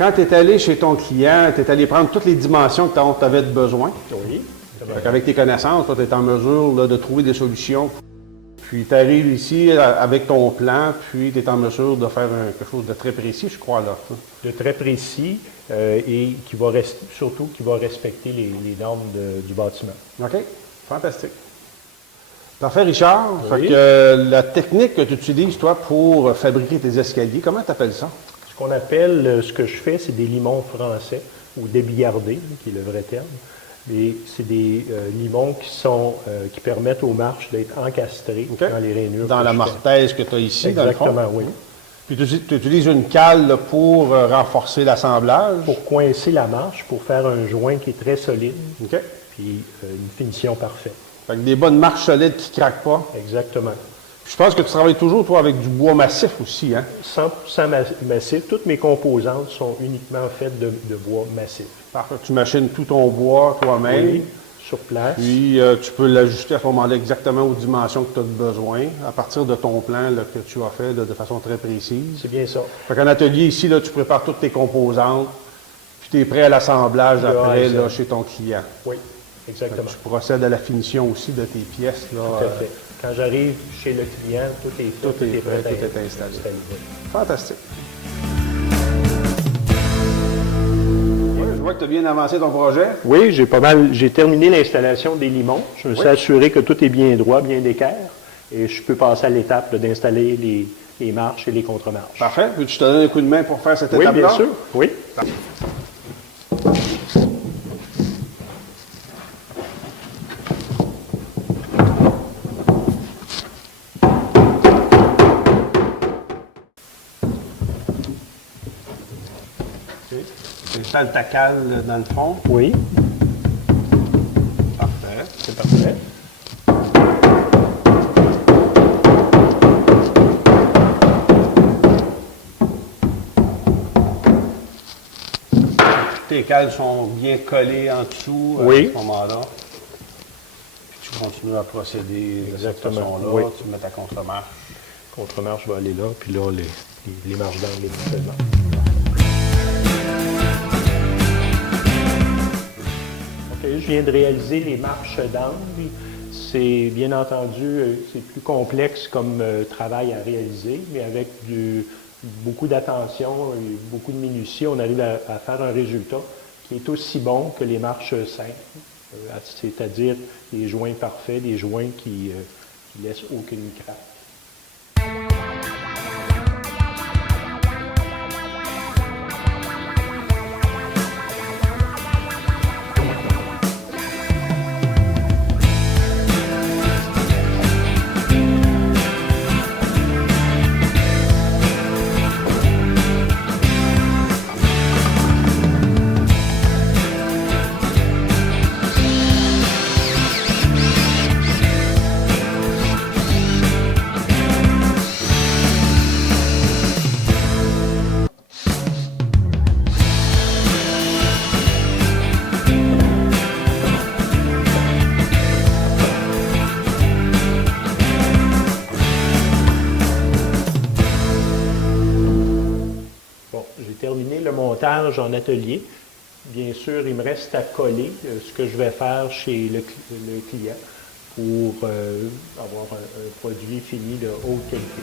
quand tu es allé chez ton client, tu es allé prendre toutes les dimensions que tu avais besoin. Oui. Avec tes connaissances, tu es en mesure là, de trouver des solutions. Puis tu arrives ici avec ton plan, puis tu es en mesure de faire quelque chose de très précis, je crois, là. De très précis et qui va surtout qui va respecter les normes du bâtiment. OK, fantastique. Parfait, Richard. Oui. Fait que, la technique que tu utilises, toi, pour fabriquer tes escaliers, comment tu appelles ça? Ce qu'on appelle, ce que je fais, c'est des limons français ou débillardés, qui est le vrai terme. Et c'est des limons qui permettent aux marches d'être encastrées dans les rainures. Dans la mortaise que tu as ici, exactement, dans le fond. oui. Puis tu utilises une cale là, pour renforcer l'assemblage. Pour coincer la marche, pour faire un joint qui est très solide. OK. Puis une finition parfaite. Fait que des bonnes marches solides qui ne craquent pas. Exactement. Puis je pense que tu travailles toujours, toi, avec du bois massif aussi, hein? 100% massif. Toutes mes composantes sont uniquement faites de bois massif. Parfait. Tu machines tout ton bois toi-même. Oui, sur place. Puis tu peux l'ajuster à ce moment-là exactement aux dimensions que tu as besoin, à partir de ton plan là, que tu as fait là, de façon très précise. C'est bien ça. Fait qu'en atelier, ici, là, tu prépares toutes tes composantes, puis tu es prêt à l'assemblage après là, chez ton client. Oui, exactement. Tu procèdes à la finition aussi de tes pièces. Là, tout à fait. Quand j'arrive chez le client, tout est fait, tout est prêt, prêt, tout est installé. Fantastique. Je vois que tu as bien avancé ton projet. Oui, j'ai terminé l'installation des limons. Je me suis assuré que tout est bien droit, bien d'équerre. Et je peux passer à l'étape d'installer les marches et les contre-marches. Parfait. Peux-tu te donner un coup de main pour faire cette étape-là? Oui, bien sûr. Oui. Tu installes ta cale dans le fond. Oui. Parfait. C'est parfait. Tes cales sont bien collées en dessous à ce moment-là. Puis tu continues à procéder de cette façon-là. Oui. Tu mets ta contre-marche. Contre-marche va aller là, puis là, les marches d'angle éventuellement. OK, je viens de réaliser les marches d'angle. C'est bien entendu, c'est plus complexe comme travail à réaliser, mais avec beaucoup d'attention et beaucoup de minutie, on arrive à faire un résultat qui est aussi bon que les marches simples, c'est-à-dire des joints parfaits, des joints qui laissent aucune craque. J'ai terminé le montage en atelier. Bien sûr, il me reste à coller ce que je vais faire chez le client pour avoir un produit fini de haute qualité.